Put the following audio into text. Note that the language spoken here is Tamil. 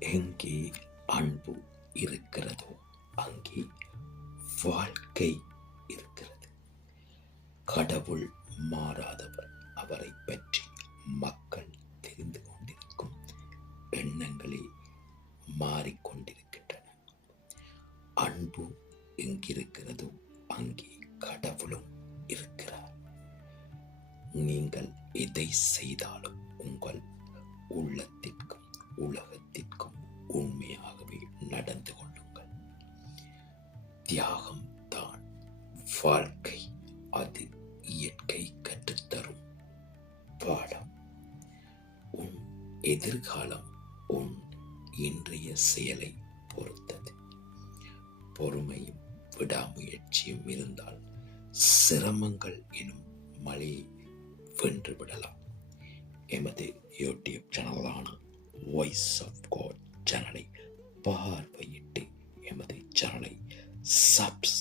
எங்கே அன்பு இருக்கிறதோ அங்கே வாழ்க்கை இருக்கிறது. கடவுள் மாறாதவர். அவரை பற்றி மக்கள் தெரிந்து கொண்டிருக்கும் எண்ணங்களே மாறிக்கொண்டிருக்கின்றன. அன்பு எங்கிருக்கிறதோ அங்கே கடவுளும் இருக்கிறார். நீங்கள் எதை செய்தாலும் உங்கள் உள்ளத்திற்கும் உலகத்திற்கும் உண்மையாகவே நடந்து கொள்ளுங்கள். தியாகம் தான் வாழ்க்கை. அது இயற்கை கற்றுத்தரும் பாடம். உன் எதிர்காலம் உன் இன்றைய செயலை பொறுத்தது. பொறுமையும் விடாமுயற்சியும் இருந்தால் சிரமங்கள் எனும் மலையை வென்று விடலாம். எமது யூடியூப் சேனலான வாய்ஸ் ஆஃப் காட் சேனலை பார்வையிட்டு எமது சேனலை சப்ஸ்கிரைப்